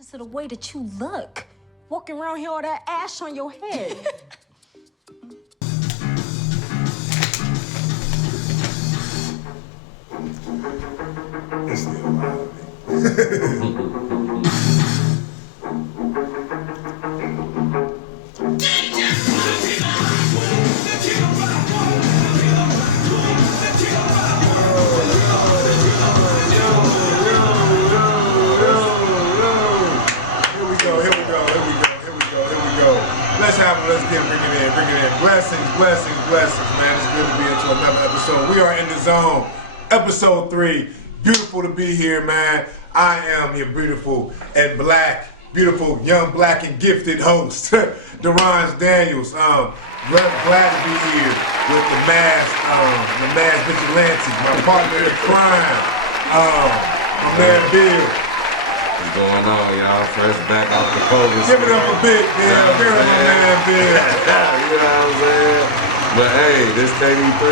Just the way that you look. Walking around here all that ash on your head. It's still alive. Let's bring it in. Blessings, man. It's good to be into another episode. We are in the zone. Episode 3. Beautiful to be here, man. I am your beautiful and beautiful, young, black, and gifted host, Dani Daniels. Glad to be here with the mass vigilante, my partner in crime, my man Bill. What's going on, y'all? Fresh back off the COVID. Give it up a bit, man. Give it up, man, Bill. You know what I'm saying? But hey, this KD3,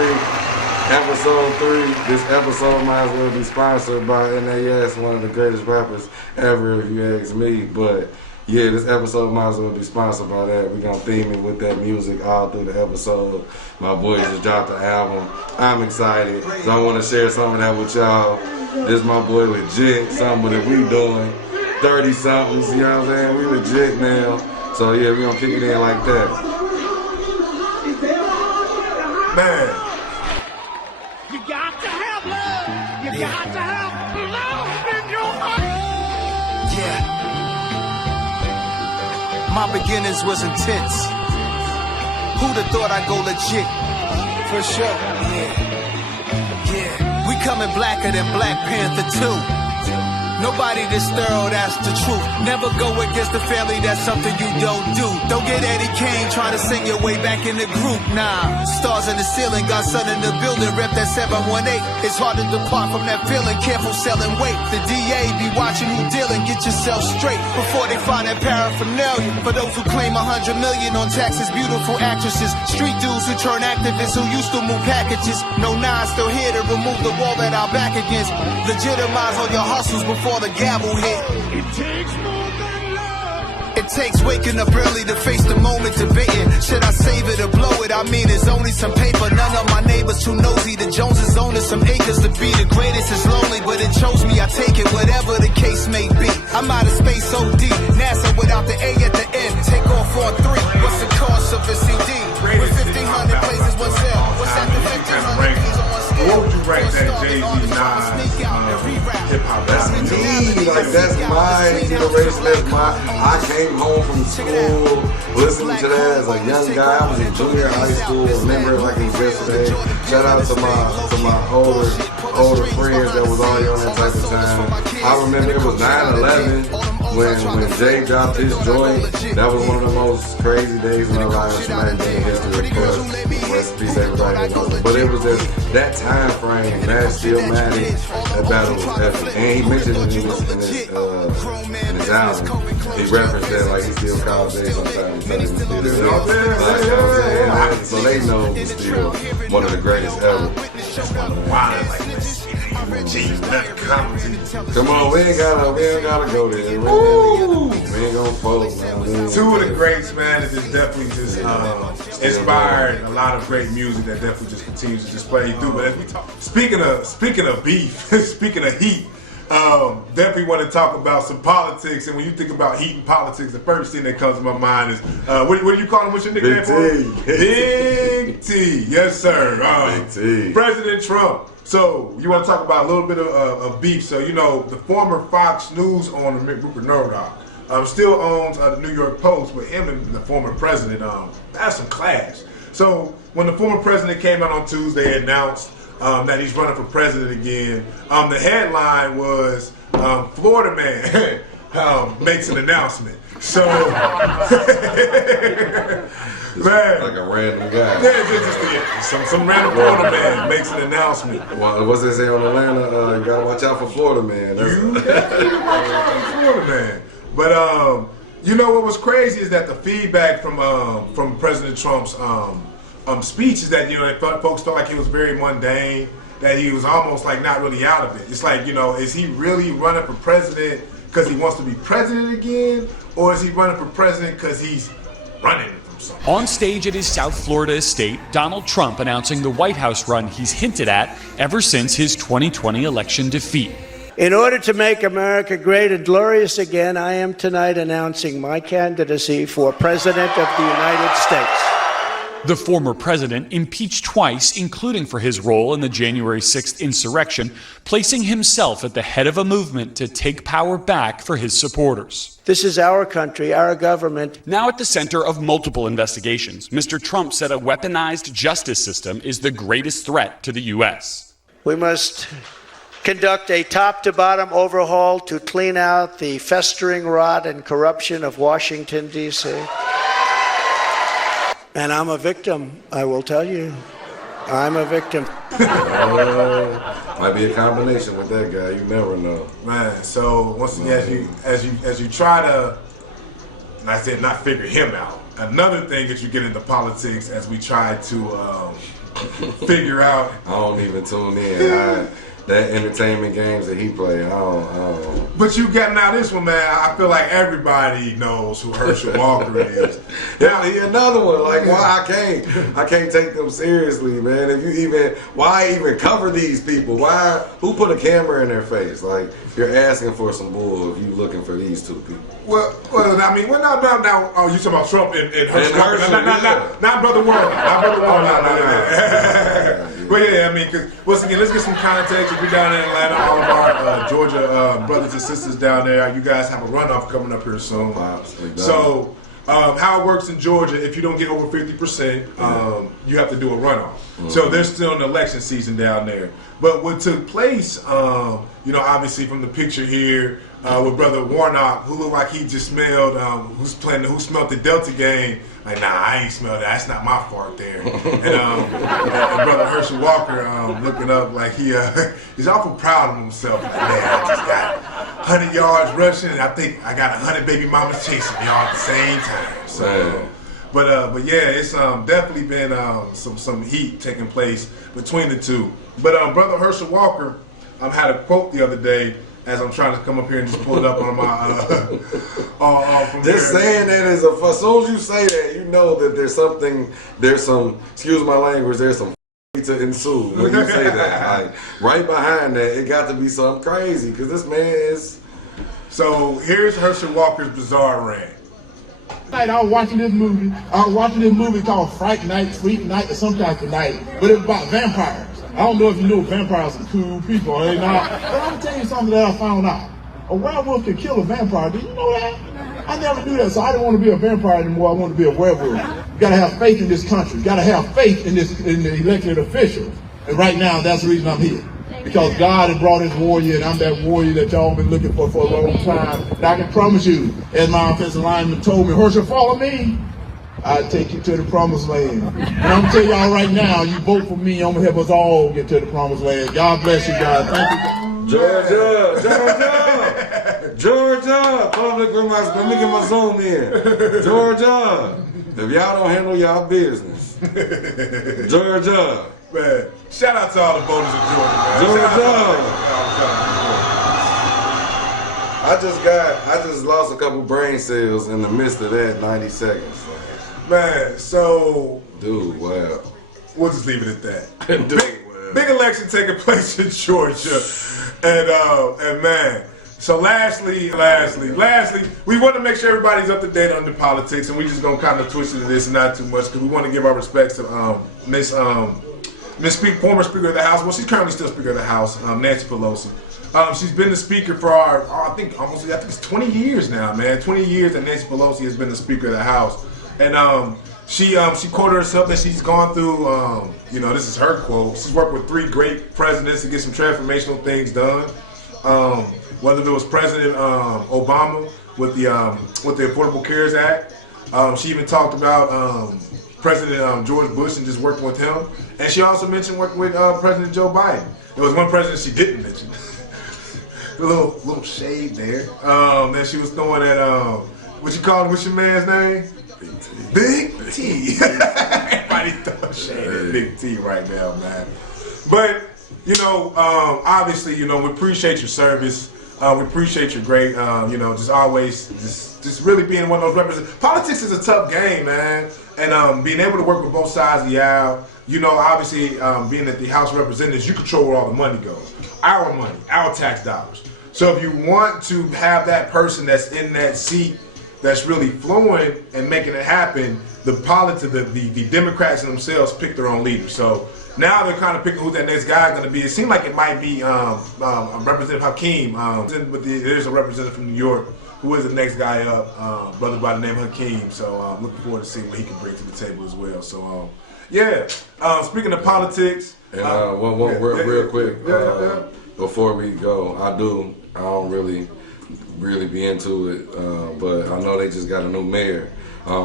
episode 3. This episode might as well be sponsored by NAS, one of the greatest rappers ever, if you ask me. But yeah, this episode might as well be sponsored by that. We're gonna theme it with that music all through the episode. My boys just dropped the album. I'm excited, so I want to share some of that with y'all. This my boy legit, something that we doing. 30-somethings, you know what I'm saying? We legit now. So yeah, we gonna kick it in like that. Man. You got to have love. You got to have love in your heart. Yeah. My beginnings was intense. Who'd have thought I'd go legit? For sure. Yeah. We coming blacker than Black Panther 2. Nobody this thorough, that's the truth. Never go against the family, that's something you don't do. Don't get Eddie Kane trying to sing your way back in the group. Nah, stars in the ceiling, got sun in the building, rep that 718. It's hard to depart from that feeling, careful selling weight. The DA be watching who dealing, get yourself straight before they find that paraphernalia. For those who claim 100 million on taxes, beautiful actresses, street dudes who turn activists who used to move packages. No nine still here to remove the wall that our back against. Legitimize all your hustles before the gavel hit. It takes more than love. It takes waking up early to face the moment, debating. Should I save it or blow it? I mean, it's only some paper. None of my neighbors too nosy. The Joneses owning some acres. To be the greatest is lonely, but it chose me. I take it, whatever the case may be. I'm out of space OD. NASA without the A at the end. Take off on 3. What's the cost of a CD? With 1,500 places, what's that? What's that? The 1,500 keys on one scale? What would you rank that Jay-Z, Nas, hip-hop? That's me, like that's my generation, that's my, I came home from school listening to that as a young guy. I was in junior high school, remember it like it was yesterday. Shout out to my older friends that was already on that type of time. I remember it was 9/11 when Jay dropped his joint. That was one of the most crazy days in my life. Tonight being history, of course. Rest in peace, everybody knows. But it was just that time frame, that still mattered. That battle was epic. And he mentioned it in his album. He referenced that like he still calls Jay sometimes. So they know it was still one of the greatest ever. Come on, we ain't gotta go there. We ain't gonna post. Two of the greats, man, that just definitely just inspired a lot of great music that definitely just continues to just play through. But as we talk, speaking of beef, speaking of heat, definitely want to talk about some politics. And when you think about heat and politics, the first thing that comes to my mind is what do you call him? What's your nickname for him? Big T. Yes, sir. Big T. President Trump. So you want to talk about a little bit of beef. So you know the former Fox News owner Rupert Murdoch still owns the New York Post, but him and the former president had some clash. So when the former president came out on Tuesday and announced that he's running for president again, the headline was Florida man makes an announcement. So man, like a random guy. Yeah, just some random Florida man makes an announcement. Well, what's they say on Atlanta? You gotta watch out for Florida man. You definitely watch out for Florida man. But you know what was crazy is that the feedback from President Trump's speech is that, you know, folks felt like he was very mundane, that he was almost like not really out of it. It's like, you know, is he really running for president? because he wants to be president again, or is he running for president because he's running from something? On stage at his South Florida estate, Donald Trump announcing the White House run he's hinted at ever since his 2020 election defeat. In order to make America great and glorious again, I am tonight announcing my candidacy for President of the United States. The former president impeached twice, including for his role in the January 6th insurrection, placing himself at the head of a movement to take power back for his supporters. This is our country, our government. Now at the center of multiple investigations, Mr. Trump said a weaponized justice system is the greatest threat to the U.S. We must conduct a top-to-bottom overhaul to clean out the festering rot and corruption of Washington, D.C. And I'm a victim, I will tell you. I'm a victim. Might be a combination with that guy. You never know, man. So once again, as you try to, and I said not figure him out. Another thing that you get into politics as we try to figure out. I don't even tune in. That entertainment games that he play, I don't. But you got now this one, man. I feel like everybody knows who Herschel Walker is. Yeah, he another one. Like, why I can't take them seriously, man. Why even cover these people? Who put a camera in their face? Like, you're asking for some bull if you looking for these two people. Well, I mean, now. Oh, you talking about Trump and Herschel Walker? Not Brother World. Not Brother World. No. But yeah, I mean, because once again, let's get some context. If you're down in Atlanta, all of our Georgia brothers and sisters down there, you guys have a runoff coming up here soon. So, how it works in Georgia, if you don't get over 50%, you have to do a runoff. So they're still in election season down there. But what took place, obviously from the picture here with Brother Warnock, who looked like he just smelled, who smelled the Delta game. Like, nah, I ain't smelled that. That's not my fart there. And Brother Herschel Walker looking up like he's awful proud of himself. Like, man, I just got 100 yards rushing, and I think I got 100 baby mamas chasing me all at the same time. So, but yeah, it's definitely been some heat taking place between the two. But Brother Herschel Walker had a quote the other day. As I'm trying to come up here and just pull it up on my from just there. Saying that is as soon as you say that, you know that there's some, excuse my language, there's some to ensue when you say that. Like, right behind that, it got to be something crazy, because this man is. So here's Herschel Walker's bizarre rant. I was watching this movie called Fright Night, Freak Night, or some type of night, but it was about vampires. I don't know if you know vampires are cool people or they not, but I'm gonna tell you something that I found out. A werewolf can kill a vampire. Did you know that? I never knew that, so I didn't want to be a vampire anymore. I want to be a werewolf. You gotta have faith in this country. You gotta have faith in the elected officials. And right now, that's the reason I'm here. Because God has brought his warrior, and I'm that warrior that y'all been looking for a long time. And I can promise you, as my offensive lineman told me, Herschel, follow me. I'll take you to the promised land. And I'm gonna tell y'all right now, you vote for me, I'm gonna help us all get to the promised land. God bless you guys. Thank you. Georgia, public, let me get my Zoom in. Georgia, if y'all don't handle y'all business. Georgia. Man, shout out to all the voters in Georgia, man. I just lost a couple brain cells in the midst of that 90 seconds. Man, so dude, wow. We'll just leave it at that. Big election taking place in Georgia, and man. So lastly, we want to make sure everybody's up to date on the politics, and we just gonna kind of twist into this and not too much, because we want to give our respects to former Speaker of the House. Well, she's currently still Speaker of the House, Nancy Pelosi. She's been the Speaker for I think it's 20 years now, man. 20 years that Nancy Pelosi has been the Speaker of the House. And she quoted herself that she's gone through, this is her quote, she's worked with 3 great presidents to get some transformational things done. Whether it was President Obama with the Affordable Cares Act. She even talked about President George Bush and just working with him. And she also mentioned working with President Joe Biden. There was one president she didn't mention. A little shade there. That she was throwing at, what's your man's name? Big T. Everybody throwing shade at Big T right now, man. But, obviously, we appreciate your service. We appreciate your great, just always just really being one of those representatives. Politics is a tough game, man, and being able to work with both sides of the aisle. Obviously, being at the House of Representatives, you control where all the money goes. Our money, our tax dollars. So if you want to have that person that's in that seat that's really flowing and making it happen, the Democrats themselves pick their own leaders. So now they're kind of picking who that next guy is going to be. It seemed like it might be Representative Hakeem. But there's a representative from New York who is the next guy up, brother by the name of Hakeem. So I'm looking forward to seeing what he can bring to the table as well. So speaking of politics. And real quick, before we go, I don't really be into it, but I know they just got a new mayor.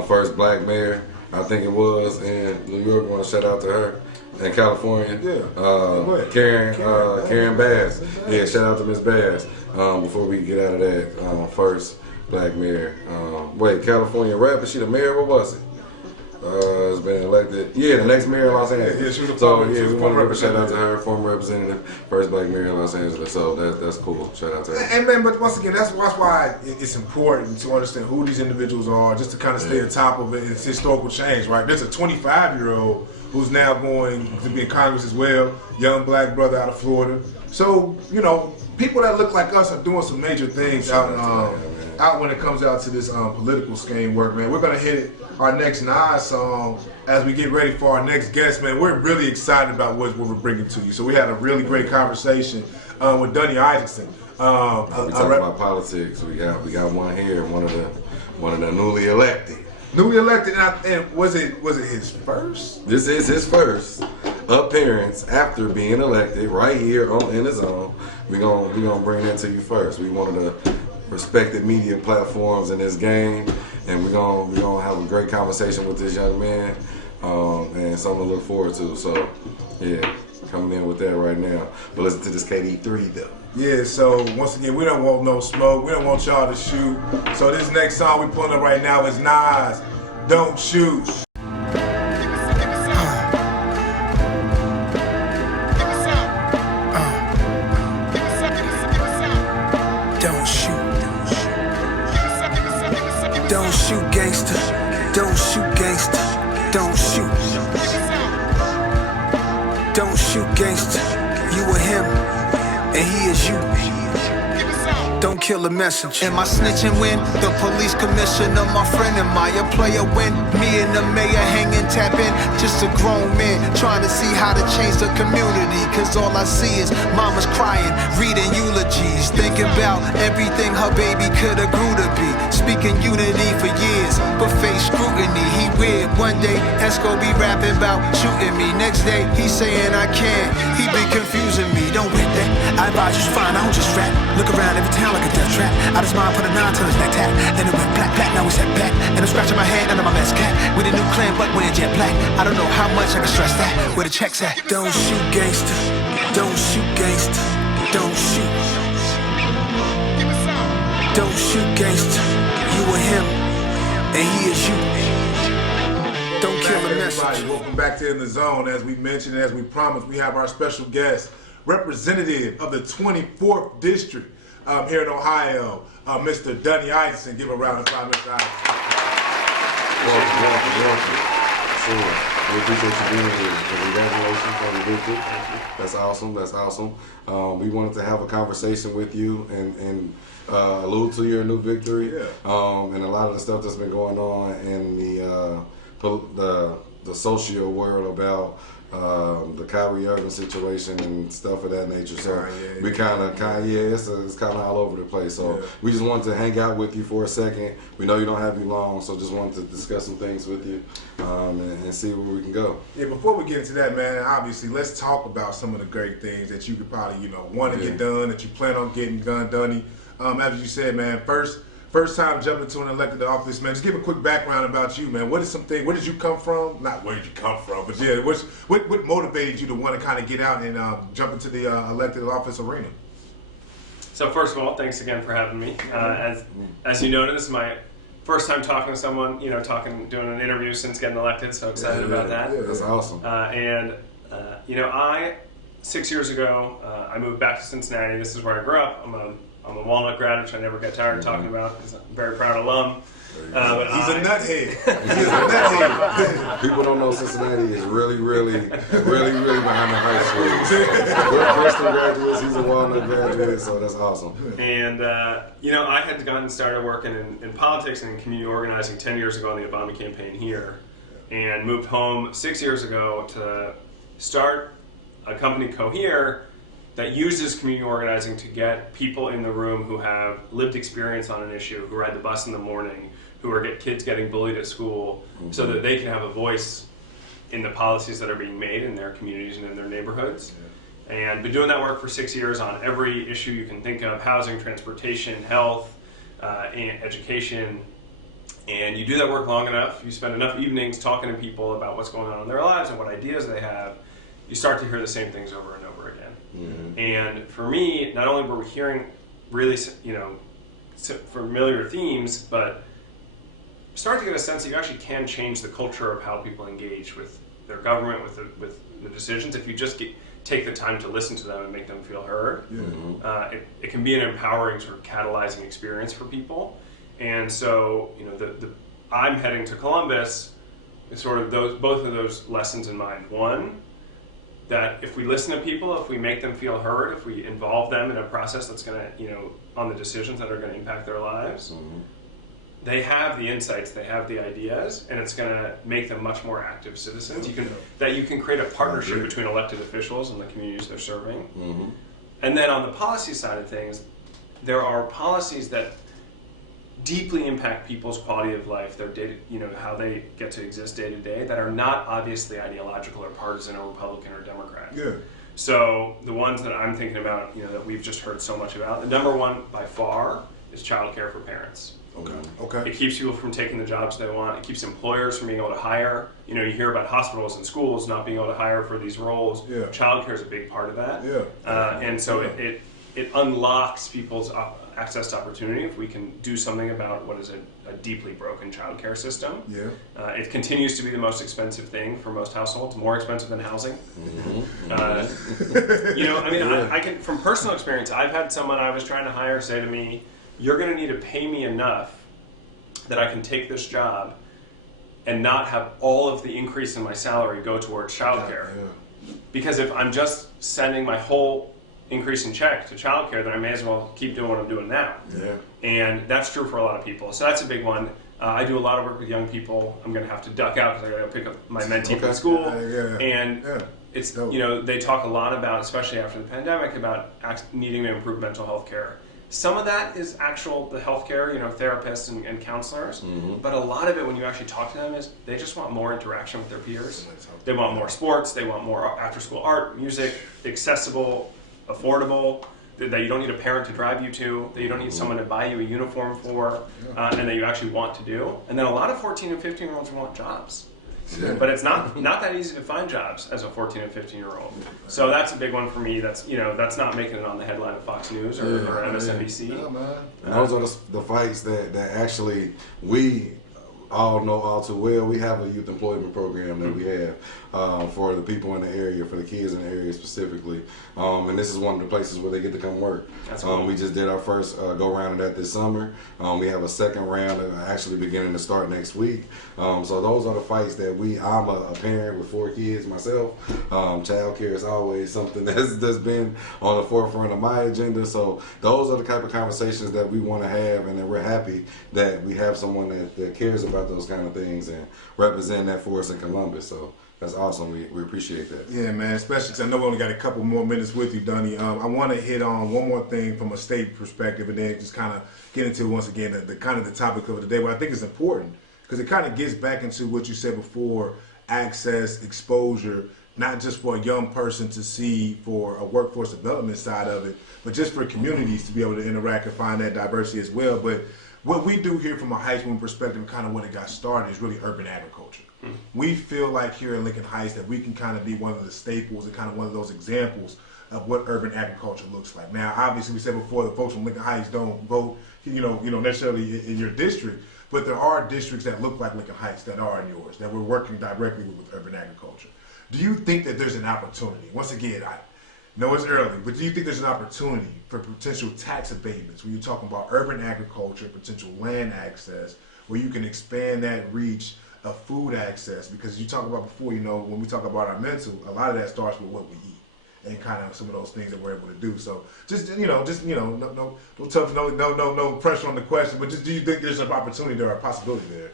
First black mayor, I think it was, in New York. I want to shout out to her. In California, Karen Bass. Yeah, shout out to Miss Bass. Before we get out of that, first black mayor. California rep, is she the mayor? What was it? Has been elected. Yeah, the next mayor of Los Angeles. Yeah, she was we want to give a shout out to her, former representative, first black mayor of Los Angeles. So that's cool. Shout out to her. And man, but once again, that's why it's important to understand who these individuals are, just to kind of stay on top of it. It's historical change, right? There's a 25-year-old who's now going to be in Congress as well, young black brother out of Florida. So, people that look like us are doing some major things out when it comes out to this political scheme work, man. We're going to hit our next Nas song as we get ready for our next guest, man. We're really excited about what we're bringing to you. So we had a really great conversation with Dani Isaacsohn. We talking about politics. We got one here, one of the newly elected. Newly elected, and was it his first? This is his first appearance after being elected right here in the zone. We gonna bring that to you first. We one of the respected media platforms in this game, and we gonna have a great conversation with this young man, and something to look forward to. So yeah, coming in with that right now. But listen to this KD3 though. Yeah, so once again, we don't want no smoke. We don't want y'all to shoot. So this next song we pulling up right now is Nas, Don't Shoot. Don't shoot. Don't shoot, gangster. Don't shoot, gangster. Don't shoot. Don't shoot, gangster. You or him, and he is you. Don't kill a messenger. Am I snitching when the police commissioner, my friend, am I a player when me and the mayor hanging, tapping? Just a grown man trying to see how to change the community. Cause all I see is mamas crying, reading eulogies, thinking about everything her baby could've grew to be. Speaking unity for years, but face scrutiny. He weird. One day, Esco be rapping about shooting me. Next day, he saying I can't. He be confusing me. Don't wait that. I advise you fine, I don't just rap. Look around every town like a death trap. I just mind put a 9 till his neck tap. Then it went black, now we set back. And I'm scratching my head under my best cat. With a new clan, but we're jet black. I don't know how much I can stress that. Where the checks at? Don't shoot, gangster. Don't shoot, gangster. Don't shoot. Don't shoot, gangster. You or him, and he is you. Don't kill a messenger. Welcome back to In the Zone. As we mentioned, as we promised, we have our special guest, representative of the 24th District here in Ohio, Mr. Dani Isaacsohn. Give a round of applause, Mr. Isaacsohn. Welcome. Sure. We appreciate you being here. Congratulations on the victory. That's awesome. We wanted to have a conversation with you and allude to your new victory. Yeah. And a lot of the stuff that's been going on in the social world about the Kyrie Irving situation and stuff of that nature. So we kind of it's kind of all over the place. So we just wanted to hang out with you for a second. We know you don't have you long, so just wanted to discuss some things with you and see where we can go. Yeah, before we get into that, man, obviously let's talk about some of the great things that you could probably want to get done, that you plan on getting done. As you said, man, First time jumping to an elected office, man. Just give a quick background about you, man. Where did you come from? Not where did you come from, but yeah, what motivated you to want to kind of get out and jump into the elected office arena? So first of all, thanks again for having me. As you noted, this is my first time talking to someone, doing an interview since getting elected. So excited about that. Yeah, that's awesome. 6 years ago, I moved back to Cincinnati. This is where I grew up. I'm a I'm a Walnut grad, which I never get tired of talking about because I'm a very proud alum. But he's a nuthead. He's a nuthead. People don't know Cincinnati is really behind the high school. We're Princeton graduates. He's a Walnut graduate, so that's awesome. And I had gotten started working in politics and in community organizing 10 years ago in the Obama campaign here, and moved home 6 years ago to start a company, Cohere, that uses community organizing to get people in the room who have lived experience on an issue, who ride the bus in the morning, who are kids getting bullied at school, so that they can have a voice in the policies that are being made in their communities and in their neighborhoods. And been doing that work for 6 years on every issue you can think of: housing, transportation, health, and education. And you do that work long enough, you spend enough evenings talking to people about what's going on in their lives and what ideas they have, you start to hear the same things over and over again. And for me, not only were we hearing really, familiar themes, but start to get a sense that you actually can change the culture of how people engage with their government, with the decisions, if you just take the time to listen to them and make them feel heard. It can be an empowering, sort of catalyzing experience for people. And so, I'm heading to Columbus with sort of both of those lessons in mind. One, that if we listen to people, if we make them feel heard, if we involve them in a process that's going to, on the decisions that are going to impact their lives, they have the insights, they have the ideas, and it's going to make them much more active citizens. You can create a partnership between elected officials and the communities they're serving. And then on the policy side of things, there are policies that deeply impact people's quality of life, their how they get to exist day to day, that are not obviously ideological or partisan or Republican or Democrat. So the ones that I'm thinking about, that we've just heard so much about, the number one by far is childcare for parents. Okay. It keeps people from taking the jobs they want. It keeps employers from being able to hire. You hear about hospitals and schools not being able to hire for these roles. Childcare is a big part of that. And so it unlocks people's access to opportunity if we can do something about what is a deeply broken childcare system. It continues to be the most expensive thing for most households, more expensive than housing. I can, from personal experience, I've had someone I was trying to hire say to me, "You're going to need to pay me enough that I can take this job and not have all of the increase in my salary go towards childcare. Because if I'm just sending my whole increase in check to childcare, then I may as well keep doing what I'm doing now." And that's true for a lot of people. So that's a big one. I do a lot of work with young people. I'm going to have to duck out because I got to pick up my mentee from school. And it's they talk a lot about, especially after the pandemic, about needing to improve mental health care. Some of that is the healthcare, therapists and counselors. But a lot of it, when you actually talk to them, is they just want more interaction with their peers. They want more sports. They want more after-school art, music, accessible, affordable, that you don't need a parent to drive you to, that you don't need someone to buy you a uniform for, and that you actually want to do. And then a lot of 14 and 15-year-olds want jobs. But it's not that easy to find jobs as a 14 and 15-year-old. So that's a big one for me. That's that's not making it on the headline of Fox News or MSNBC. And those are the fights that actually we all know all too well. We have a youth employment program that we have for the people in the area, for the kids in the area specifically. And this is one of the places where they get to come work. That's cool. We just did our first go-round of that this summer. We have a second round actually beginning to start next week. So those are the fights that I'm a parent with 4 kids myself. Child care is always something that's been on the forefront of my agenda. So those are the type of conversations that we want to have, and that we're happy that we have someone that cares about those kind of things and represent that for us in Columbus. So that's awesome. We appreciate that. Yeah, man, especially because I know we only got a couple more minutes with you, Dani. I want to hit on one more thing from a state perspective, and then just kind of get into, once again, the kind of the topic of the day, what I think is important, because it kind of gets back into what you said before: access, exposure, not just for a young person to see for a workforce development side of it, but just for communities to be able to interact and find that diversity as well. But what we do here from a high school perspective, kind of when it got started, is really urban agriculture. We feel like here in Lincoln Heights that we can kind of be one of the staples and kind of one of those examples of what urban agriculture looks like. Now, obviously, we said before, the folks from Lincoln Heights don't vote, necessarily in your district, but there are districts that look like Lincoln Heights that are in yours, that we're working directly with urban agriculture. Do you think that there's an opportunity? Once again, No, it's early, but do you think there's an opportunity for potential tax abatements when you're talking about urban agriculture, potential land access, where you can expand that reach of food access? Because you talked about before, when we talk about our mental, a lot of that starts with what we eat and kind of some of those things that we're able to do. So no pressure on the question, but just do you think there's an opportunity there or a possibility there?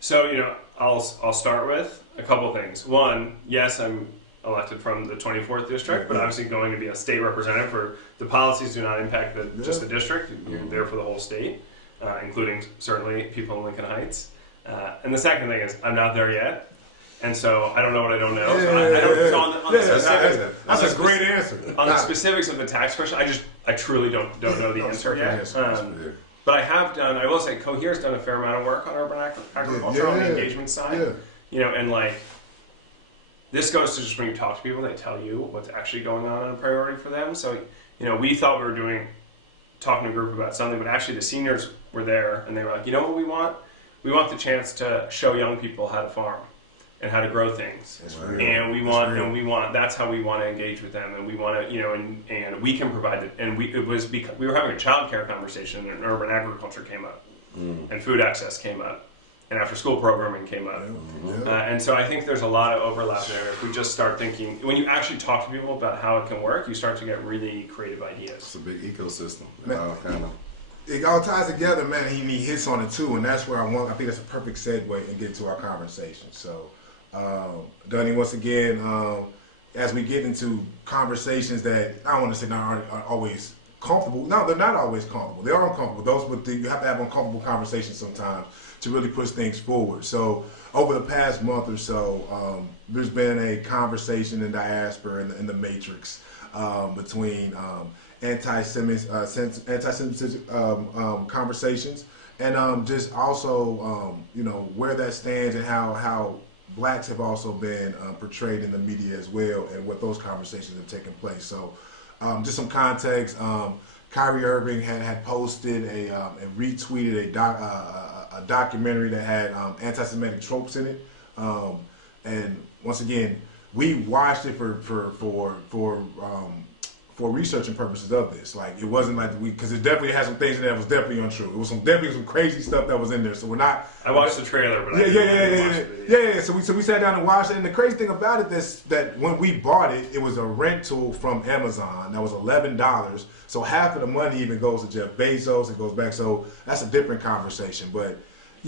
So, I'll start with a couple things. One, yes, I'm elected from the 24th district, but obviously going to be a state representative for the policies do not impact just the district. You're there for the whole state, including certainly people in Lincoln Heights. And the second thing is I'm not there yet, and so I don't know what I don't know. That's a great answer. On the specifics of the tax question, I truly don't know the answer yet. But I will say, Cohere's done a fair amount of work on urban agriculture on the engagement side. And this goes to just when you talk to people, they tell you what's actually going on a priority for them. So, we thought we were talking to a group about something, but actually the seniors were there and they were like, you know what we want? We want the chance to show young people how to farm and how to grow things. And we want that's how we want to engage with them, and we want to, and we can provide it. And we were having a child care conversation, and urban agriculture came up, and food access came up, and after school programming came up. And so I think there's a lot of overlap there. If we just start thinking, when you actually talk to people about how it can work, you start to get really creative ideas. It's a big ecosystem. It all ties together, man. And he hits on it too, and that's where I think that's a perfect segue and get to our conversation. So, Dani, once again, as we get into conversations that I don't want to say aren't always comfortable. No, they're not always comfortable. They are uncomfortable. You have to have uncomfortable conversations sometimes to really push things forward. So over the past month or so, there's been a conversation in diaspora in the matrix between anti-Semitic conversations and just also where that stands and how blacks have also been portrayed in the media as well, and what those conversations have taken place. So just some context, Kyrie Irving had posted and retweeted a documentary that had anti-Semitic tropes in it, and once again, we watched it for researching purposes of this. Like, it wasn't like because it definitely had some things in there that was definitely untrue. It was definitely some crazy stuff that was in there. So we're not. I watched the trailer, but yeah. So we sat down and watched it, and the crazy thing about it is that when we bought it, it was a rental from Amazon that was $11. So half of the money even goes to Jeff Bezos. It goes back. So that's a different conversation. But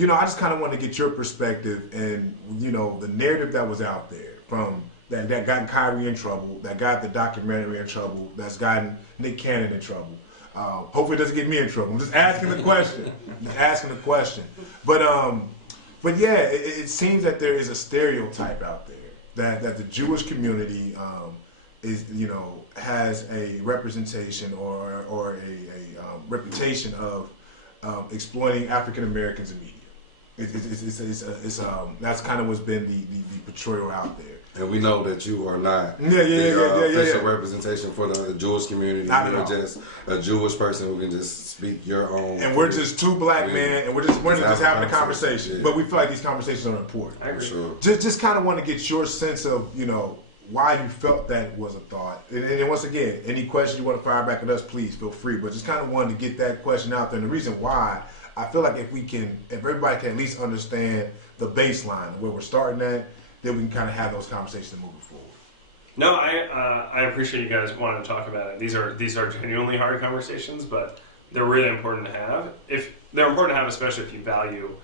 I just kind of wanted to get your perspective and the narrative that was out there from. That gotten Kyrie in trouble, that got the documentary in trouble, that's gotten Nick Cannon in trouble. Hopefully it doesn't get me in trouble. I'm just asking the question. But yeah, it seems that there is a stereotype out there that the Jewish community is has a representation or a reputation of exploiting African Americans in media. That's kind of what's been the portrayal out there. And we know that you are not the official representation for the Jewish community. You're just a Jewish person who can just speak your own. And we're just two black men, and we're just having a conversation. But we feel like these conversations are important. I agree. Sure. Just kind of want to get your sense of why you felt that was a thought. And once again, any question you want to fire back at us, please feel free. But just kind of wanted to get that question out there. And the reason why, I feel like if everybody can at least understand the baseline, where we're starting at, then we can kind of have those conversations moving forward. No, I appreciate you guys wanting to talk about it. These are genuinely hard conversations, but they're really important to have. Especially if you value,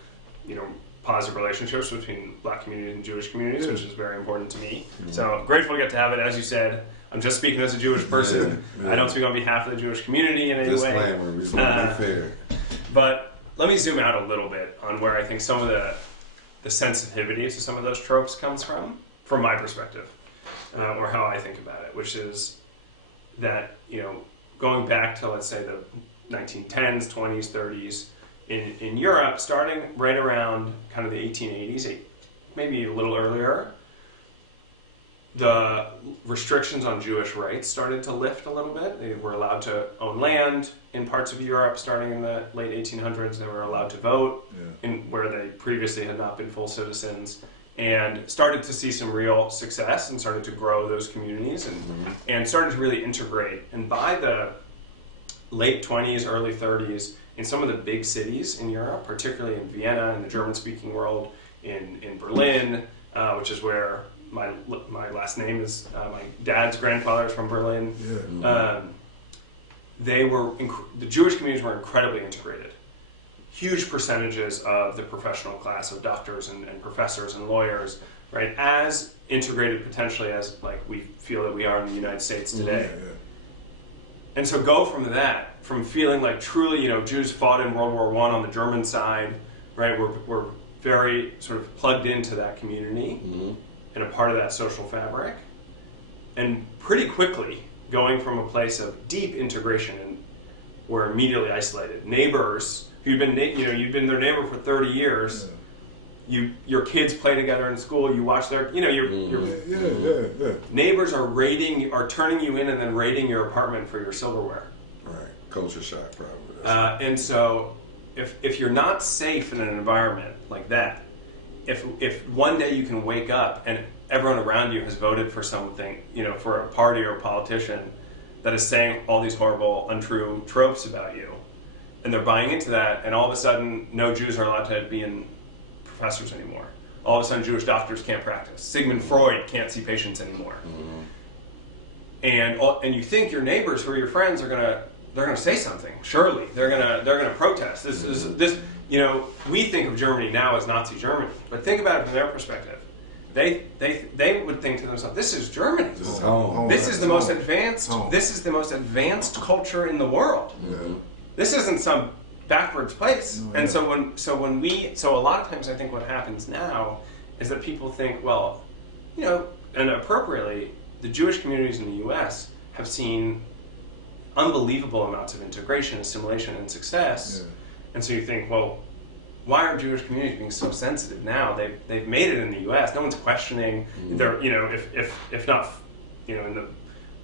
positive relationships between black communities and Jewish communities, which is very important to me. Mm-hmm. So grateful to get to have it. As you said, I'm just speaking as a Jewish person. I don't speak on behalf of the Jewish community in any way. Disclaimer, be fair. But let me zoom out a little bit on where I think some of the sensitivity to some of those tropes comes from my perspective, or how I think about it, which is that, going back to, let's say, the 1910s, 20s, 30s, in Europe, starting right around kind of the 1880s, maybe a little earlier, the restrictions on Jewish rights started to lift a little bit. They were allowed to own land in parts of Europe starting in the late 1800s. They were allowed to vote in where they previously had not been full citizens. and started to see some real success and started to grow those communities and started to really integrate. And by the late 20s, early 30s, in some of the big cities in Europe, particularly in Vienna, in the German-speaking world, in Berlin, which is where my last name is, my dad's grandfather is from Berlin. The Jewish communities were incredibly integrated. Huge percentages of the professional class of doctors and professors and lawyers, right, as integrated potentially as like we feel that we are in the United States today. And so go from that, from feeling like truly, Jews fought in World War I on the German side, right, we're very sort of plugged into that community and a part of that social fabric, and pretty quickly going from a place of deep integration and we're immediately isolated. Neighbors who've been, you've been their neighbor for 30 years. Your kids play together in school. You watch their, neighbors are turning you in and then raiding your apartment for your silverware. Right, culture shock probably. And so, if you're not safe in an environment like that, if one day you can wake up and everyone around you has voted for something, for a party or a politician that is saying all these horrible, untrue tropes about you, and they're buying into that, and all of a sudden, no Jews are allowed to be in professors anymore. All of a sudden, Jewish doctors can't practice. Sigmund Freud can't see patients anymore. And you think your neighbors who are your friends they're gonna say something. Surely they're gonna protest. This. We think of Germany now as Nazi Germany, but think about it from their perspective. They would think to themselves, "This is Germany. This is home. This is the most advanced. This is the most advanced culture in the world. This isn't some backwards place." And so a lot of times I think what happens now is that people think, well, and appropriately, the Jewish communities in the U.S. have seen unbelievable amounts of integration, assimilation, and success. And so you think, well, why are Jewish communities being so sensitive now? They've made it in the U.S. No one's questioning their, if not, in the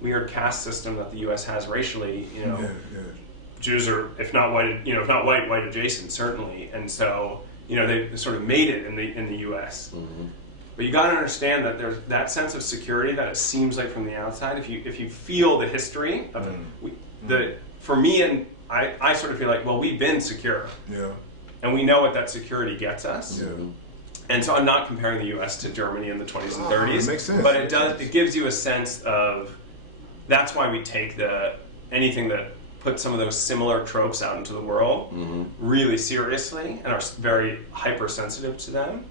weird caste system that the U.S. has racially, Jews are, if not white adjacent, certainly. And so, they sort of made it in the U.S. But you got to understand that there's that sense of security that it seems like from the outside. If you feel the history of it, for me and I sort of feel like, well, we've been secure. And we know what that security gets us. And so I'm not comparing the U.S. to Germany in the 20s and 30s. That makes sense. But it gives you a sense of, that's why we take anything that puts some of those similar tropes out into the world really seriously and are very hypersensitive to them.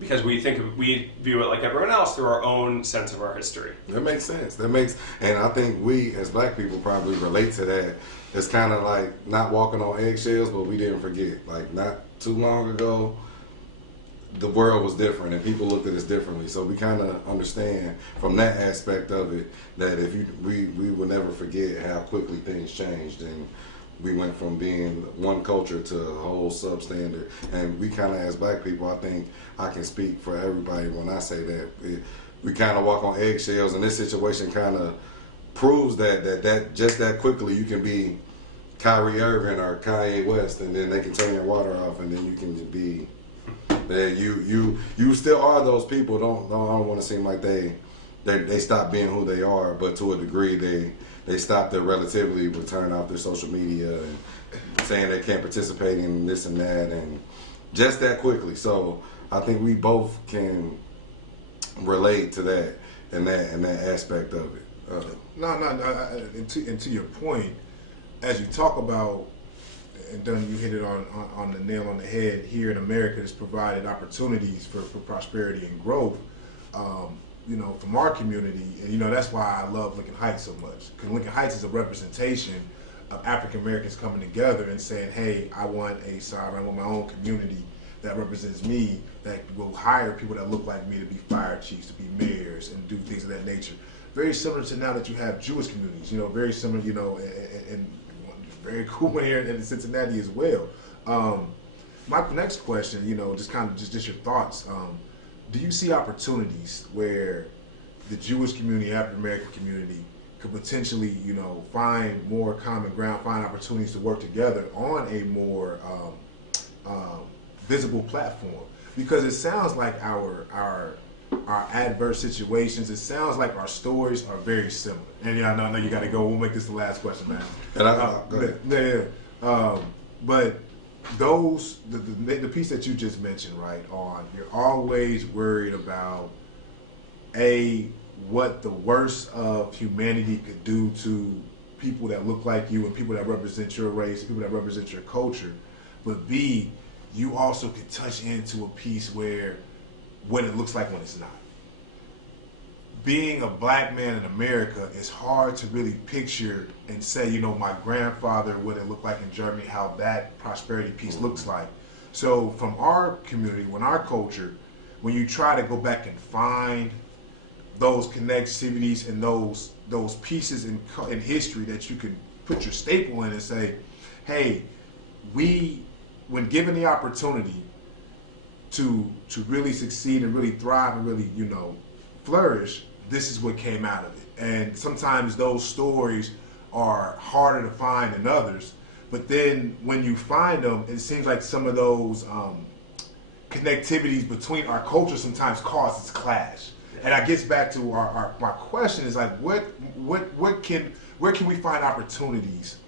Because we view it like everyone else through our own sense of our history. That makes sense. And I think we as black people probably relate to that. It's kind of like not walking on eggshells, but we didn't forget. Like not too long ago, the world was different and people looked at us differently. So we kind of understand from that aspect of it that we will never forget how quickly things changed, and we went from being one culture to a whole substandard. And we kind of, as black people, I think I can speak for everybody when I say that we kind of walk on eggshells, and this situation kind of proves that just that quickly you can be Kyrie Irving or Kanye West, and then they can turn your water off, and then you can be that you still are those people. Don't want to seem like they stop being who they are, but to a degree they stop their relativity with turning off their social media and saying they can't participate in this and that, and just that quickly. So I think we both can relate to that and that aspect of it. And to your point, as you talk about, and Dani, you hit it on the nail on the head. Here in America, it's provided opportunities for prosperity and growth. From our community, and that's why I love Lincoln Heights so much, because Lincoln Heights is a representation of African Americans coming together and saying, hey, I want a sovereign, I want my own community that represents me, that will hire people that look like me to be fire chiefs, to be mayors, and do things of that nature. Very similar to now that you have Jewish communities, very similar, and very cool one here in Cincinnati as well. My next question, just your thoughts. Do you see opportunities where the Jewish community, African American community, could potentially, find more common ground, find opportunities to work together on a more visible platform? because it sounds like our adverse situations, it sounds like our stories are very similar. And yeah, I know you got to go. We'll make this the last question, man. And go ahead. But the piece that you just mentioned, right, on you're always worried about what the worst of humanity could do to people that look like you and people that represent your race, people that represent your culture, but B, you also could touch into a piece where what it looks like when it's not. Being a black man in America, it's hard to really picture and say, you know, my grandfather, what it looked like in Germany, how that prosperity piece looks like. So from our community, when our culture, when you try to go back and find those connectivities and those pieces in history that you can put your staple in and say, hey, when given the opportunity to really succeed and really thrive and really, you know, flourish, this is what came out of it. And sometimes those stories are harder to find than others, but then when you find them, it seems like some of those connectivities between our cultures sometimes causes clash. And I gets back to my question is like, where can we find opportunities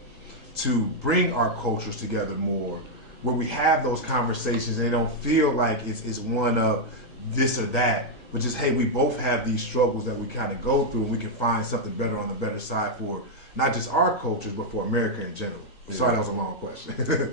to bring our cultures together more, where we have those conversations and they don't feel like it's one of this or that, but just, hey, we both have these struggles that we kind of go through and we can find something better on the better side for not just our cultures, but for America in general. Yeah. Sorry, that was a long question.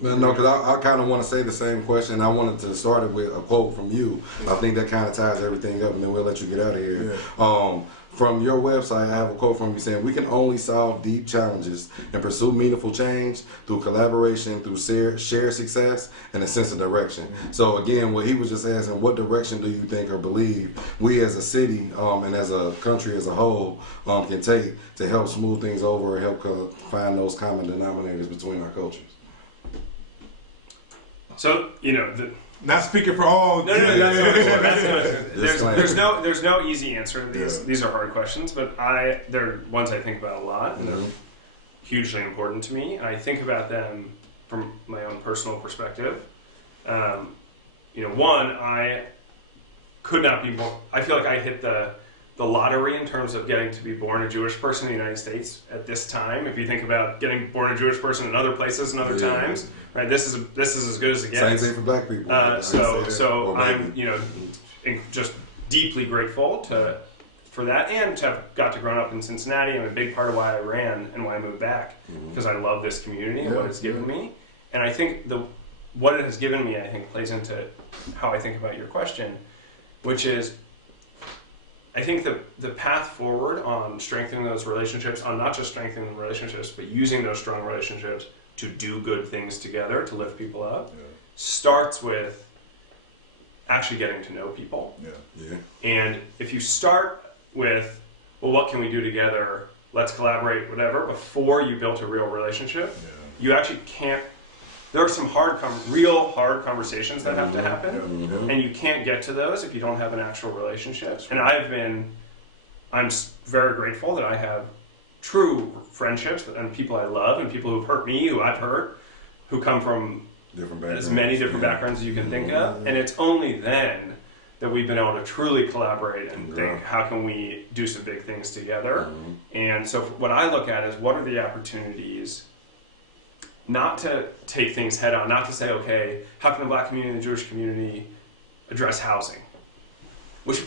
No, because I kind of want to say the same question. I wanted to start it with a quote from you. I think that kind of ties everything up, and then we'll let you get out of here. Yeah. From your website, I have a quote from you saying, we can only solve deep challenges and pursue meaningful change through collaboration, through shared success, and a sense of direction. Mm-hmm. So again, what he was just asking, what direction do you think or believe we as a city and as a country as a whole can take to help smooth things over and help find those common denominators between our cultures? So, you know, not speaking for all. There's no easy answer to these. Yeah. These are hard questions, but they're ones I think about a lot, and they're hugely important to me. And I think about them from my own personal perspective. You know, one, I could not be more. I feel like I hit the lottery in terms of getting to be born a Jewish person in the United States at this time. If you think about getting born a Jewish person in other places and other times, right? This is as good as it gets. Same thing for black people. So I'm, you know, just deeply grateful for that, and to have got to grow up in Cincinnati. And a big part of why I ran and why I moved back, because I love this community and what it's given me. And I think what it has given me, I think, plays into how I think about your question, which is, I think the path forward on strengthening those relationships, on not just strengthening relationships, but using those strong relationships to do good things together, to lift people up, starts with actually getting to know people. And if you start with, well, what can we do together? Let's collaborate, whatever, before you built a real relationship, you actually can't. There are some real hard conversations that have to happen, and you can't get to those if you don't have an actual relationship. And I'm very grateful that I have true friendships and people I love and people who've hurt me, who I've hurt, who come from as many different backgrounds as you can think of. And it's only then that we've been able to truly collaborate and think, how can we do some big things together? And so what I look at is, what are the opportunities not to take things head on, not to say, okay, how can the black community and the Jewish community address housing? Which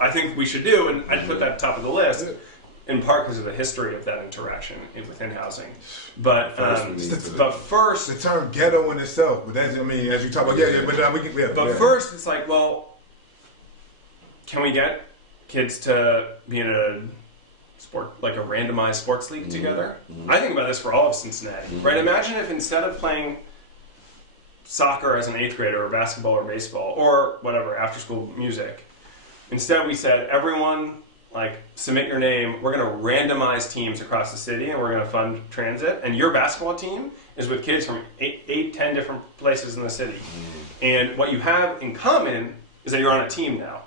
I think we should do, and I'd put that at the top of the list, in part because of the history of that interaction within housing. But first... The term ghetto in itself, but that's, I mean, as you talk about, first it's like, well, can we get kids to be in a randomized sports league together? I think about this for all of Cincinnati, right? Imagine if instead of playing soccer as an 8th grader, or basketball or baseball, or whatever, after school music, instead we said, everyone, submit your name, we're going to randomize teams across the city, and we're going to fund transit, and your basketball team is with kids from 10 different places in the city. And what you have in common is that you're on a team now.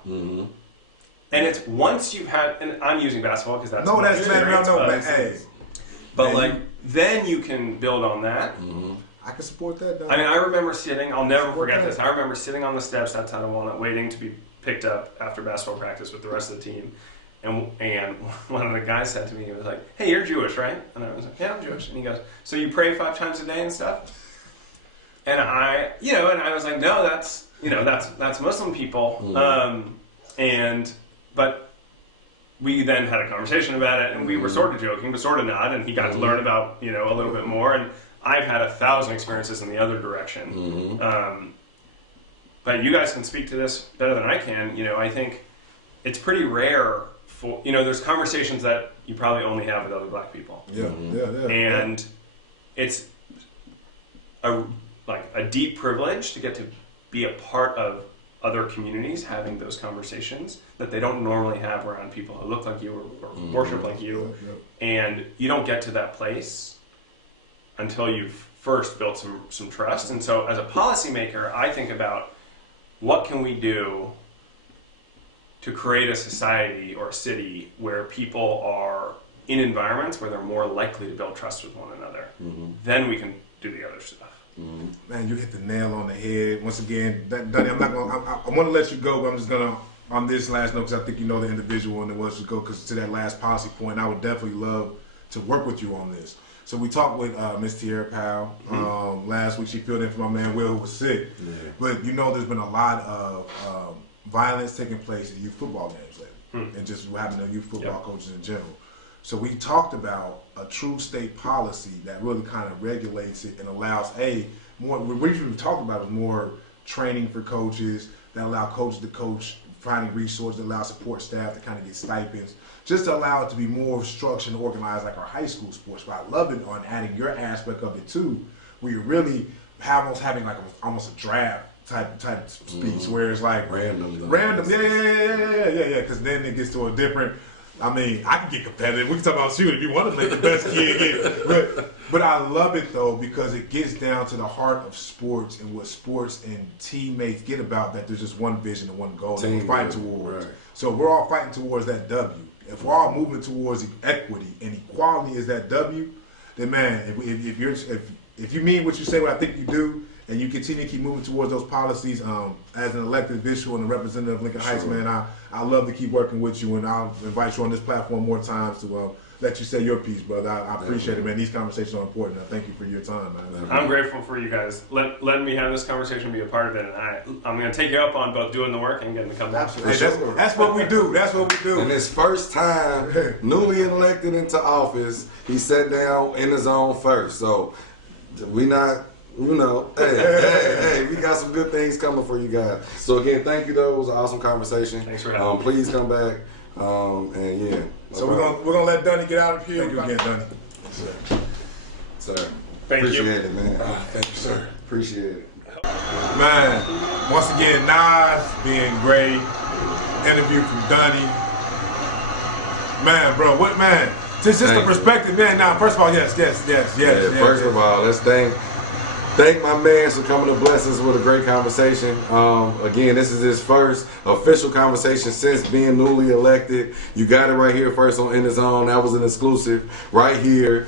And it's once you've had, and I'm using basketball because that's man. Hey, but then you can build on that. I can support that, Dani. I mean, I remember sitting, I'll never forget this. I remember sitting on the steps outside of Walnut waiting to be picked up after basketball practice with the rest of the team. And one of the guys said to me, he was like, "Hey, you're Jewish, right?" And I was like, "Yeah, I'm Jewish." And he goes, "So you pray 5 times a day and stuff?" And I was like, "No, that's Muslim people." But we then had a conversation about it, and we were sort of joking, but sort of not. And he got to learn about a little bit more. And I've had 1,000 experiences in the other direction. But you guys can speak to this better than I can. I think it's pretty rare for, there's conversations that you probably only have with other black people. Yeah. And it's a deep privilege to get to be a part of other communities having those conversations that they don't normally have around people who look like you or worship like you. And you don't get to that place until you've first built some trust. And so as a policymaker, I think about what can we do to create a society or a city where people are in environments where they're more likely to build trust with one another. Then we can do the other stuff. Man, you hit the nail on the head. Once again, Dani, I want to let you go, but I'm just going to, on this last note, because I think you know the individual and it was to go, because to that last policy point, I would definitely love to work with you on this. So we talked with Miss Tierra Powell last week. She filled in for my man Will, who was sick. But there's been a lot of violence taking place at youth football games lately, and just happening to youth football coaches in general. So we talked about a true state policy that really kind of regulates it and allows more. What we talked about was more training for coaches that allow coaches to coach, finding resources that allow support staff to kind of get stipends, just to allow it to be more structured and organized like our high school sports. But I love it on adding your aspect of it too, where you're really almost having like almost a draft type speech, where it's like random, yeah. Because then it gets to a different. I mean, I can get competitive. We can talk about shooting if you want to make the best kid get. But I love it though, because it gets down to the heart of sports and what sports and teammates get about, that there's just one vision and one goal that we're fighting towards. Right. So we're all fighting towards that W. If we're all moving towards equity and equality is that W, then man, if you mean what you say, what I think you do, and you continue to keep moving towards those policies, as an elected official and a representative of Lincoln Heights, man, I love to keep working with you, and I'll invite you on this platform more times to let you say your piece, brother. I appreciate it, man. These conversations are important. I thank you for your time, man. I'm grateful for you guys letting me have this conversation and be a part of it, and I'm going to take you up on both doing the work and getting to come back. Hey, that's what we do. That's what we do. And his first time, newly elected into office, he sat down in his own first. So we not... hey, we got some good things coming for you guys. So again, thank you though. It was an awesome conversation. Thanks for having me. Please come back. And yeah. So we're gonna let Dani get out of here. Thank you again, Dani. Sir. Thank you. Appreciate it, man. Thank you, sir. Appreciate it. Man, once again, Nas being great. Interview from Dani. Man, bro, what man? Just the perspective, man. Now, first of all, yes. First of all, let's thank my man for coming to bless us with a great conversation. Again, this is his first official conversation since being newly elected. You got it right here first on In the Zone. That was an exclusive right here.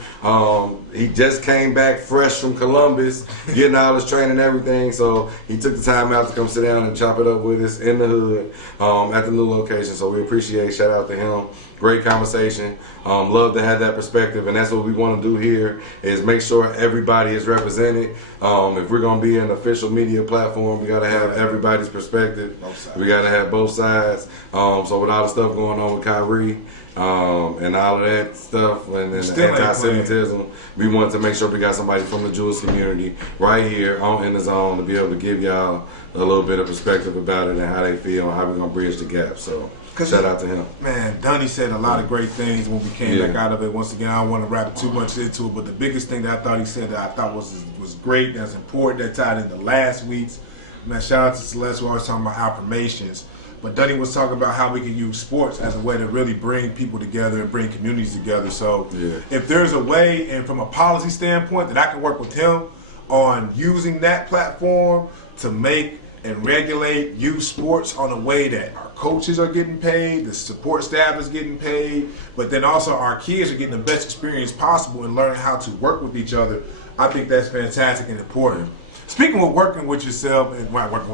He just came back fresh from Columbus, getting all his training and everything. So he took the time out to come sit down and chop it up with us in the hood at the new location. So we appreciate it. Shout out to him. Great conversation. Love to have that perspective, and that's what we want to do here, is make sure everybody is represented. If we're going to be an official media platform, we got to have everybody's perspective. We got to have both sides. So with all the stuff going on with Kyrie and all of that stuff, and then the anti-Semitism, we wanted to make sure we got somebody from the Jewish community right here on In the Zone to be able to give y'all a little bit of perspective about it and how they feel and how we're going to bridge the gap. So shout out to him. Man, Dani said a lot of great things when we came back out of it. Once again, I don't want to wrap too much into it, but the biggest thing that I thought he said that I thought was great, that's important, that tied into last week's. Man, shout out to Celeste, who always talking about affirmations. But Dani was talking about how we can use sports as a way to really bring people together and bring communities together. So if there's a way, and from a policy standpoint, that I can work with him on using that platform to make and regulate youth sports on a way that our coaches are getting paid, the support staff is getting paid, but then also our kids are getting the best experience possible and learning how to work with each other, I think that's fantastic and important. Speaking of working with yourself, working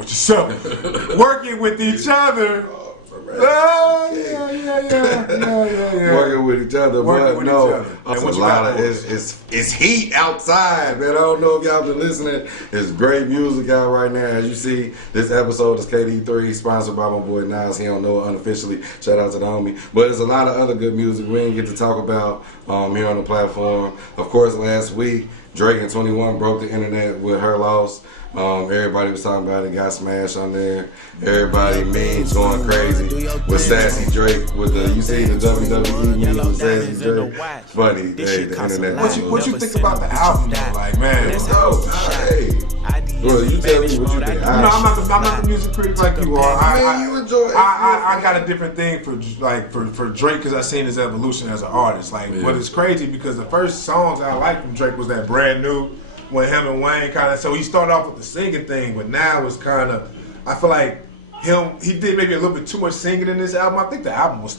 with each other. Yeah. Working with each other, but no, it's a lot of it's heat outside, man. I don't know if y'all been listening. It's great music out right now. As you see, this episode is KD3, sponsored by my boy Nas. He don't know it unofficially. Shout out to the homie. But there's a lot of other good music we didn't get to talk about here on the platform. Of course, last week Drake and 21 broke the internet with Her Loss. Everybody was talking about it, got smashed on there. Everybody memes going crazy with Sassy Drake with the, you see the WWE meme with Sassy Drake. Funny, hey, the internet. What you think about the album though? Like, man, well, you tell me what you think. I'm not the music critic like you are. You enjoy it. I got a different thing for Drake because I seen his evolution as an artist. Like, but it's crazy because the first songs I liked from Drake was that Brand New. When him and Wayne kind of, so he started off with the singing thing, but now it's kind of, I feel like he did maybe a little bit too much singing in this album. I think the album was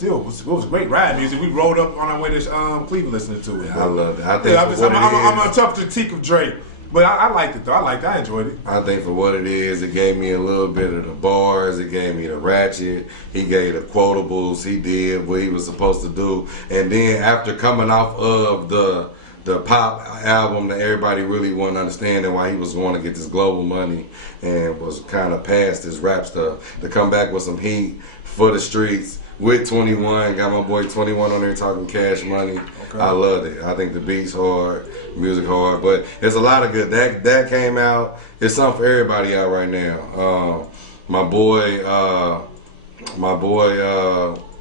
great rap music. We rolled up on our way to Cleveland listening to it. Yeah, I love it. I think I'm a tough critique of Drake, but I liked it though. I enjoyed it. I think for what it is, it gave me a little bit of the bars. It gave me the ratchet. He gave the quotables. He did what he was supposed to do. And then after coming off of the pop album that everybody really wasn't understanding why he was going to get this global money and was kind of past his rap stuff, to come back with some heat for the streets with 21, got my boy 21 on there talking Cash Money. Okay. I loved it. I think the beats hard, music hard, but there's a lot of good. That came out. It's something for everybody out right now. My boy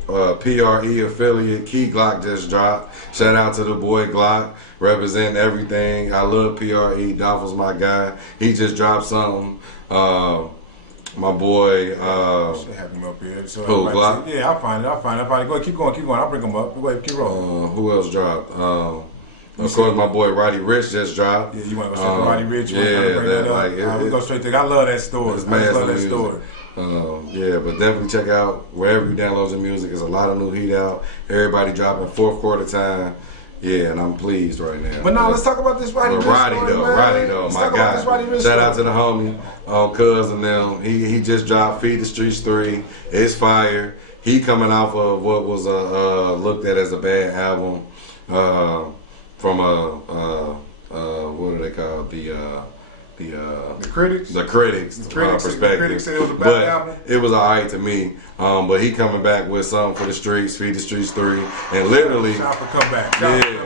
PRE affiliate Key Glock just dropped. Shout out to the boy Glock, representing everything. I love PRE. Dolph was my guy. He just dropped something. My boy. Should have him up here. So who, Glock? Yeah, I'll find it. Go ahead, keep going. I'll bring him up. Go ahead, keep rolling. Who else dropped? Of course, my boy Roddy Rich just dropped. Yeah, you want to go straight to Roddy Rich? We go straight to. I love that story. I love that story. Yeah, but definitely check out wherever you download your music. There's a lot of new heat out. Everybody dropping fourth quarter time. Yeah, and I'm pleased right now. But now let's talk about this Roddy Rich. Roddy though, my guy. Shout out to the homie, Cuz and them. He just dropped Feed the Streets 3. It's fire. He coming off of what was looked at as a bad album from what do they call it? The critics perspective. The critics said it was a bad album. It was alright to me. But he coming back with something for the streets, Feed the Streets 3, and literally. Shout for comeback.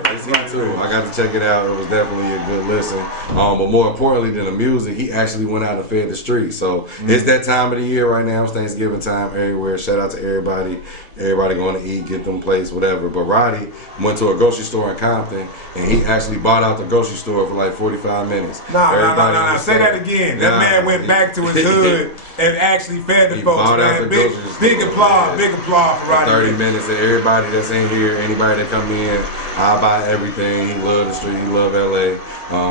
It's him too. I got to check it out. It was definitely a good listen. But more importantly than the music, he actually went out and fed the streets. So it's that time of the year right now. It's Thanksgiving time everywhere. Shout out to everybody. Everybody going to eat, get them plates, whatever. But Roddy went to a grocery store in Compton, and he actually bought out the grocery store for like 45 minutes. Nah. Say that again. That man went back to his hood and actually fed the folks, man. Big applause for Roddy. 30 minutes, and everybody that's in here, anybody that come in, I buy everything. He love the street. He love LA.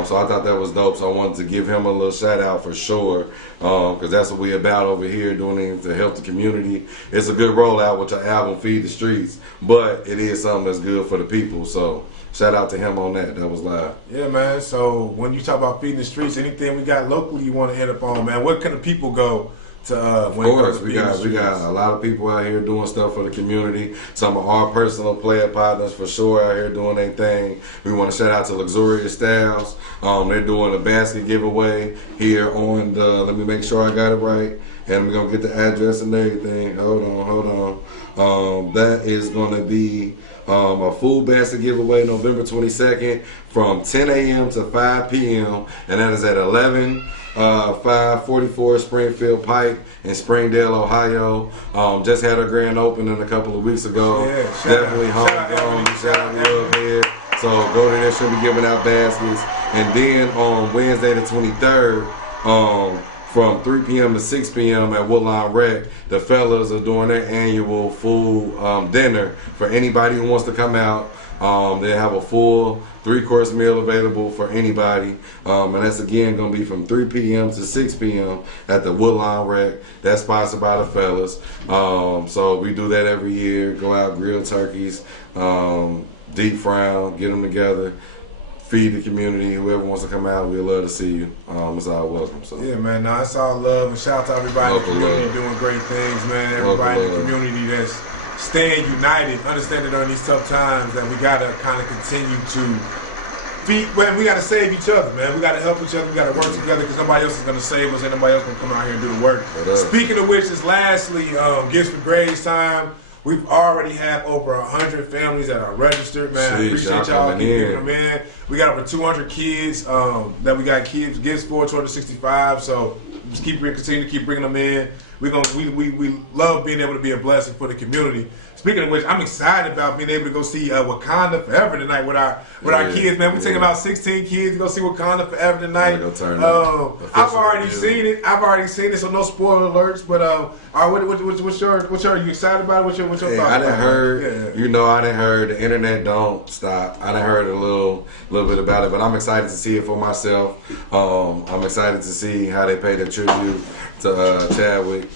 So I thought that was dope. So I wanted to give him a little shout out for sure, because that's what we about over here, doing things to help the community. It's a good rollout with your album Feed the Streets, but it is something that's good for the people. So shout out to him on that. That was live. Yeah, man. So when you talk about feeding the streets, anything we got locally you want to hit up on, man? Where can the people go to? Of course, we got a lot of people out here doing stuff for the community. Some of our personal player partners for sure out here doing their thing. We want to shout out to Luxurious Styles. They're doing a basket giveaway here on the. Let me make sure I got it right, and we're gonna get the address and everything. Hold on. That is gonna be a food basket giveaway November 22nd from 10 a.m. to 5 p.m. and that is at 544 Springfield Pike in Springdale, Ohio. Just had a grand opening a couple of weeks ago. Yeah, definitely homegrown. Shout out love here. So go to there. She'll be giving out baskets. And then on Wednesday the 23rd, from 3 p.m. to 6 p.m. at Woodlawn Rec, the fellas are doing their annual food dinner for anybody who wants to come out. They have a full 3-course meal available for anybody. And that's again going to be from 3 p.m. to 6 p.m. at the Woodlawn Rec. That's sponsored by the fellas. So we do that every year. Go out, grill turkeys, deep fry, get them together. feed the community. Whoever wants to come out, we'd love to see you. It's all welcome. So yeah, man. Nah, it's all love, and shout out to everybody in the community doing great things, man. Everybody in the community that's staying united, understanding during these tough times that we gotta kind of continue to we gotta save each other, man. We gotta help each other. We gotta work together because nobody else is gonna save us. Ain't nobody else gonna come out here and do the work. Speaking of which, is lastly, Gifts for Graves time. We've already have over 100 families that are registered, man. I appreciate y'all keep giving them in. We got over 200 kids that we got gifts for, 265. So just continue to keep bringing them in. We love being able to be a blessing for the community. Speaking of which, I'm excited about being able to go see Wakanda Forever tonight with our kids, man. We're taking about 16 kids to go see Wakanda Forever tonight. I've already seen it, so no spoiler alerts. But what's your? Are you excited about it? What's your thoughts? I done heard. You know, I done heard. The internet don't stop. I done heard a little bit about it, but I'm excited to see it for myself. I'm excited to see how they pay the tribute to Chadwick.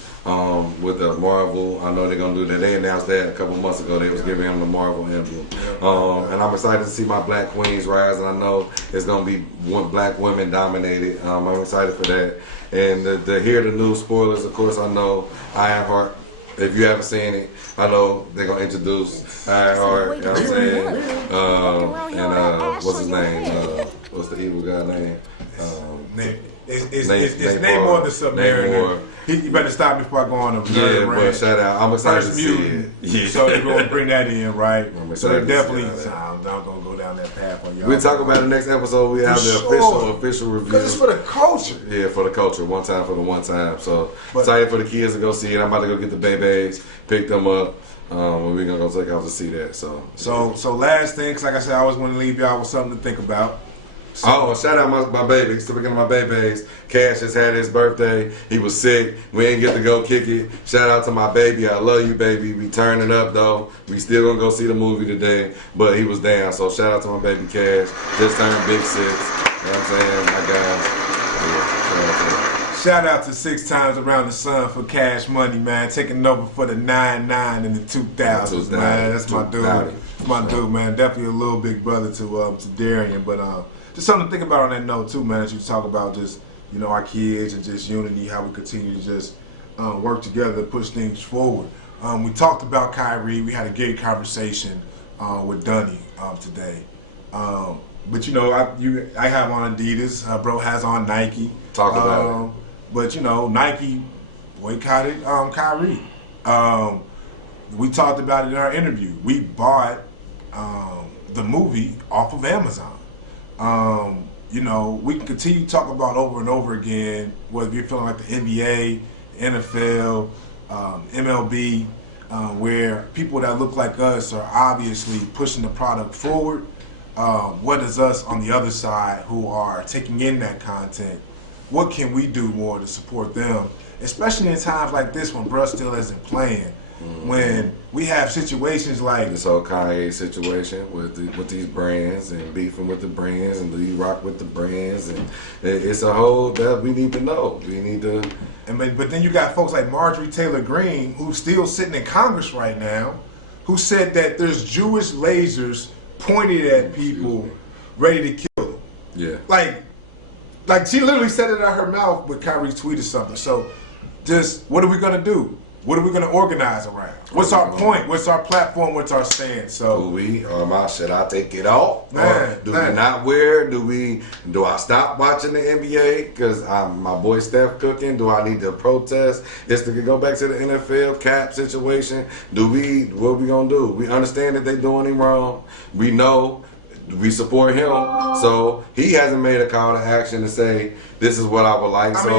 With the Marvel, I know they're gonna do that. They announced that a couple months ago. They was giving him the Marvel emblem, and I'm excited to see my black queens rise. And I know it's gonna be black women dominated. I'm excited for that. And to hear the new spoilers, of course, I know Ironheart. If you haven't seen it, I know they're gonna introduce Ironheart. You know what I'm saying? And what's his name? What's the evil guy name? It's Namor the Submariner. You better stop me before I go on a yeah, but shout out. I'm excited to see it. Yeah. So they're going to bring that in, right? So they're definitely, I'm not going to go down that path on y'all. We'll talk about the next episode. We have the official review. Because it's for the culture. Yeah, for the culture. One time for the one time. So excited for the kids to go see it. I'm about to go get the babies, pick them up. We're going to go take off to see that. So last thing, because like I said, I always want to leave y'all with something to think about. Shout out my baby. Speaking of my babies, Cash just had his birthday. He was sick. We didn't get to go kick it. Shout out to my baby. I love you, baby. We turning up, though. We still going to go see the movie today, but he was down. So shout out to my baby, Cash. Just turned big 6. You know what I'm saying? My guys. Yeah, shout out to 6 times around the sun for Cash Money, man. Taking over for the 99 and the 2000s, man. That's my dude. That's my dude, man. Definitely a little big brother to Darian, but just something to think about on that note too, man. As you talk about just, you know, our kids and just unity, how we continue to just work together to push things forward. We talked about Kyrie. We had a great conversation with Dani today. But you know, I have on Adidas. Bro has on Nike. Talk about it. But you know, Nike boycotted Kyrie. We talked about it in our interview. We bought the movie off of Amazon. You know, we can continue to talk about over and over again, whether you're feeling like the NBA, NFL, MLB, where people that look like us are obviously pushing the product forward. What is us on the other side who are taking in that content? What can we do more to support them? Especially in times like this when bruh still isn't playing. When we have situations like this whole Kanye situation with these brands and beefing with the brands and do you rock with the brands, and it's a whole that we need to know. We need to. But then you got folks like Marjorie Taylor Greene who's still sitting in Congress right now, who said that there's Jewish lasers pointed at people ready to kill them. Yeah. Like she literally said it out her mouth, but Kyrie tweeted something. So just what are we gonna do? What are we going to organize around? What's our point? What's our platform? What's our stance? So should I take it off? Do we not wear? Do I stop watching the NBA because my boy Steph cooking? Do I need to protest? Is to go back to the NFL cap situation? What are we gonna do? We understand that they're doing him wrong. We know. We support him, so he hasn't made a call to action to say this is what I would like. After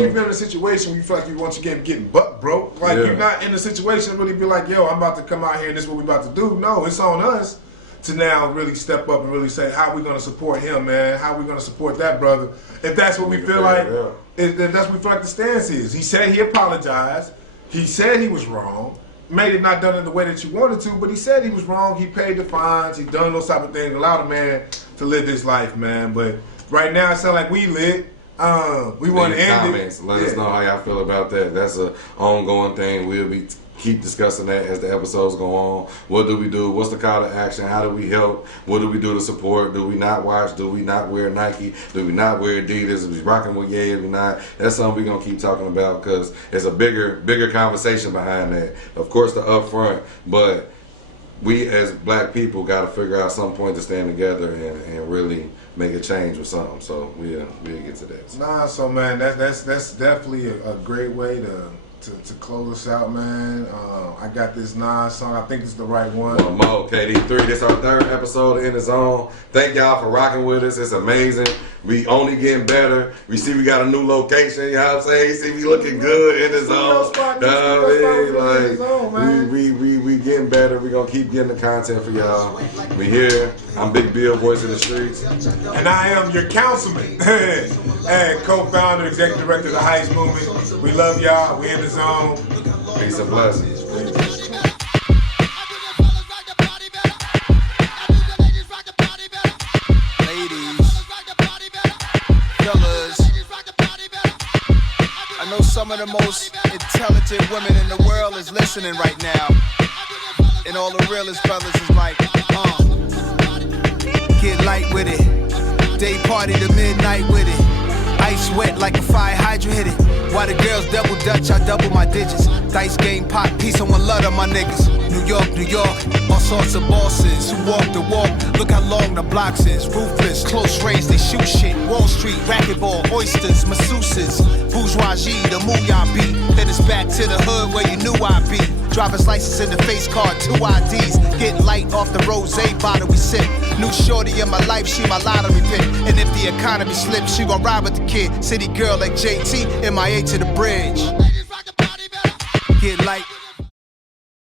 you've been in a situation where you feel like you once again getting butt broke, you're not in a situation to really be like, yo, I'm about to come out here and this is what we about to do. No, it's on us to now really step up and really say, how are we going to support him, man? How are we going to support that brother? If that's what we feel like, if that's what we feel like the stance is. He said he apologized. He said he was wrong. Made it not done in the way that you wanted to, but he said he was wrong. He paid the fines. He done those type of things. Allowed a man to live his life, man. But right now, it sounds like we lit. We want to end it. Let us know how y'all feel about that. That's an ongoing thing. We'll be keep discussing that as the episodes go on. What do we do? What's the call to action? How do we help? What do we do to support? Do we not watch? Do we not wear Nike? Do we not wear Adidas? Are we rocking with Ye? Are we not? That's something we're gonna keep talking about because there's a bigger conversation behind that. Of course, the upfront, but we as black people got to figure out some point to stand together and really make a change with something. So we'll get to that. Nah, so man, that's definitely a great way to close us out, man. I got this Nas song. I think it's the right one. One more, KD3. This is our third episode of In the Zone. Thank y'all for rocking with us. It's amazing. We only getting better. We see we got a new location. You know what I'm saying? You see we looking good in the zone. We getting better. We gonna keep getting the content for y'all. We here. I'm Big Bill, voice of the streets, and I am your councilman and co-founder, executive director of the Heights Movement. We love y'all. We in the zone. Peace and blessings. Some of the most intelligent women in the world is listening right now. And all the realest brothers is like, get light with it. Day party to midnight with it. Ice wet like a fire hydrant hit it. While the girls double dutch, I double my digits. Dice game, pop, peace, and one love of my niggas. New York, all sorts of bosses who walk the walk. Look how long the blocks is. Ruthless, close range, they shoot shit. Wall Street, racquetball, oysters, masseuses. Bourgeoisie, the mooyah beat. Then it's back to the hood where you knew I'd be. Driver's license in the face card, 2 IDs. Get light off the rosé bottle we sip. New shorty in my life, she my lottery pick. And if the economy slips, she gon' ride with the kid. City girl like JT, MIA to the bridge. Get light.